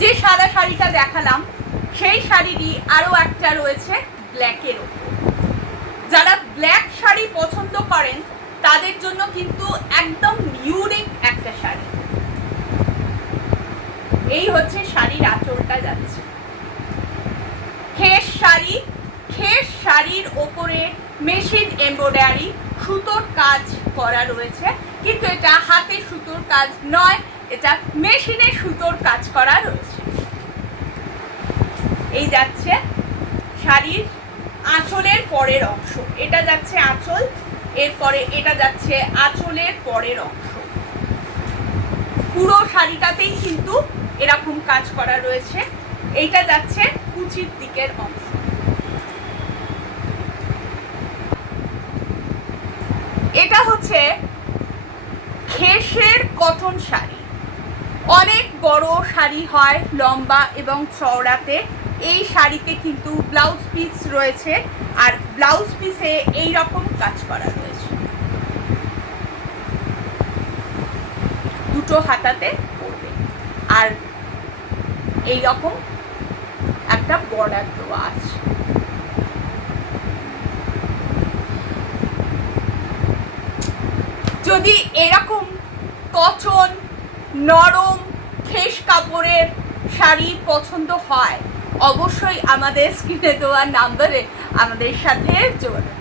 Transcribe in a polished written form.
যে সাদা শাড়িটা দেখালাম সেই শাড়িরই আরও একটা রয়েছে ব্ল্যাকের ওপর। যারা ব্ল্যাক শাড়ি পছন্দ করেন তাদের জন্য কিন্তু একদম ইউনিক একটা শাড়ি। এই হচ্ছে শাড়ির আঁচলটা যাচ্ছে খেস শাড়ি। খেস শাড়ির ওপরে মেশিন এমব্রয়ডারি সুতোর কাজ করা রয়েছে, কিন্তু এটা হাতে সুতোর কাজ নয়, এটা মেশিনে সুতোর কাজ করা রয়েছে। এই যাচ্ছে শাড়ির আঁচলের পরের অংশ, এটা যাচ্ছে আঁচল, এরপরে এটা যাচ্ছে আঁচলের পরের অংশ। পুরো শাড়িটাতেই কিন্তু এরকম কাজ করা রয়েছে। এইটা যাচ্ছে কুচির দিকের অংশ। এটা হচ্ছে খেসের কটন শাড়ি। অনেক বড় শাড়ি হয় লম্বা এবং চওড়াতে। এই শাড়িতে কিন্তু ব্লাউজ পিস রয়েছে, আর ব্লাউজ পিসে এই রকম কাজ করা রয়েছে। দুটো হাতাতে পড়বে, আর এই রকম একটা বর্ডার দেওয়া আছে। যদি এরকম কটন নরম খেস কাপড়ের শাড়ি পছন্দ হয়, অবশ্যই আমাদের স্ক্রিনে দেওয়া নাম্বারে আমাদের সাথে যোগাযোগ